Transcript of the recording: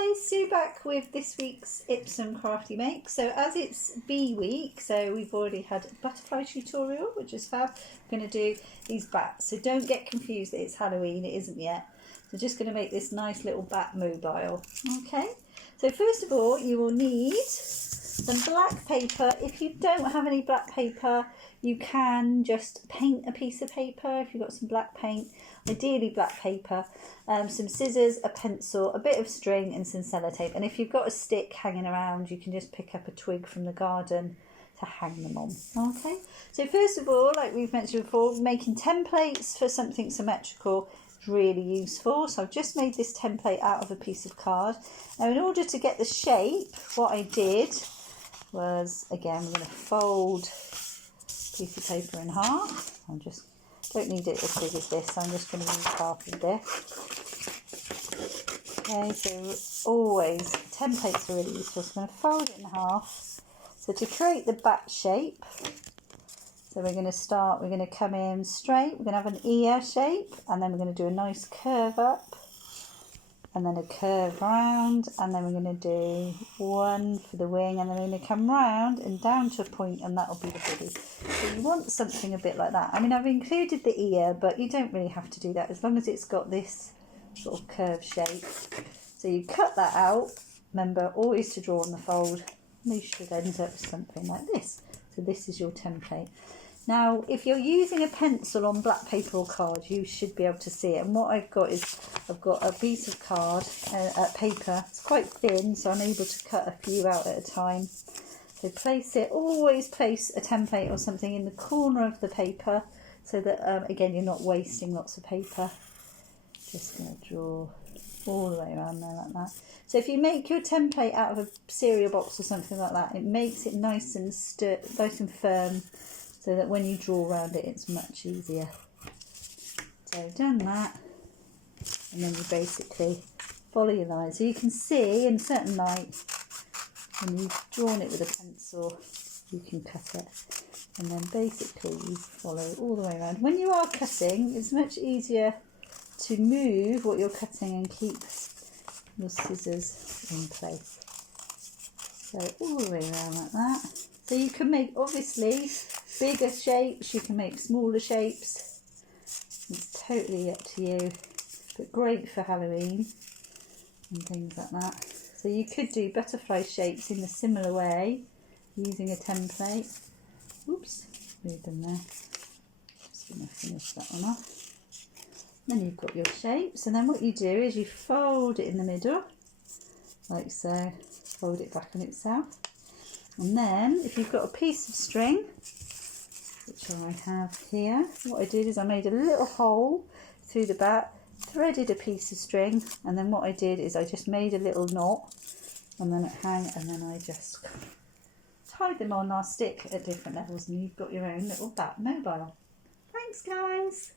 guys, Sue back with this week's Ipsum Crafty Makes. So as it's bee week, so we've already had a butterfly tutorial, which is fab. I'm going to do these bats, so don't get confused that it's Halloween, it isn't yet. So just going to make this nice little bat mobile. Okay, so first of all you will need some black paper. If you don't have any black paper, you can just paint a piece of paper if you've got some black paint, ideally black paper, some scissors, a pencil, a bit of string and some sellotape. And if you've got a stick hanging around, you can just pick up a twig from the garden to hang them on. Okay, so first of all, like we've mentioned before, making templates for something symmetrical is really useful. So I've just made this template out of a piece of card. Now in order to get the shape, what I did was, again, we're going to fold piece of paper in half. Don't need it as big as this, so I'm just going to use half of this. Okay, so always templates are really useful. So I'm going to fold it in half. So to create the bat shape, so we're going to come in straight, we're going to have an ear shape, and then we're going to do a nice curve up, and then a curve round, and then we're going to do one for the wing, and then we're going to come round and down to a point, and that'll be the body. So you want something a bit like that. I mean, I've included the ear, but you don't really have to do that as long as it's got this sort of curve shape. So you cut that out. Remember, always to draw on the fold. You should end up with something like this. So this is your template. Now, if you're using a pencil on black paper or card, you should be able to see it. And what I've got is, I've got a piece of card, paper. It's quite thin, so I'm able to cut a few out at a time. So always place a template or something in the corner of the paper, so that, again, you're not wasting lots of paper. Just going to draw all the way around there like that. So if you make your template out of a cereal box or something like that, it makes it nice and firm, so that when you draw around it, it's much easier. So I've done that, and then you basically follow your line. So you can see in certain light, when you've drawn it with a pencil, you can cut it. And then basically you follow all the way around. When you are cutting, it's much easier to move what you're cutting and keep your scissors in place. So all the way around like that. So you can make, obviously, bigger shapes, you can make smaller shapes. It's totally up to you, but great for Halloween and things like that. So you could do butterfly shapes in a similar way using a template. Oops, move them there. Just going to finish that one off. Then you've got your shapes, and then what you do is you fold it in the middle, like so. Fold it back on itself. And then, if you've got a piece of string, which I have here, what I did is I made a little hole through the bat, threaded a piece of string, and then what I did is I just made a little knot, and then it hung, and then I just tied them on our stick at different levels, and you've got your own little bat mobile. Thanks, guys.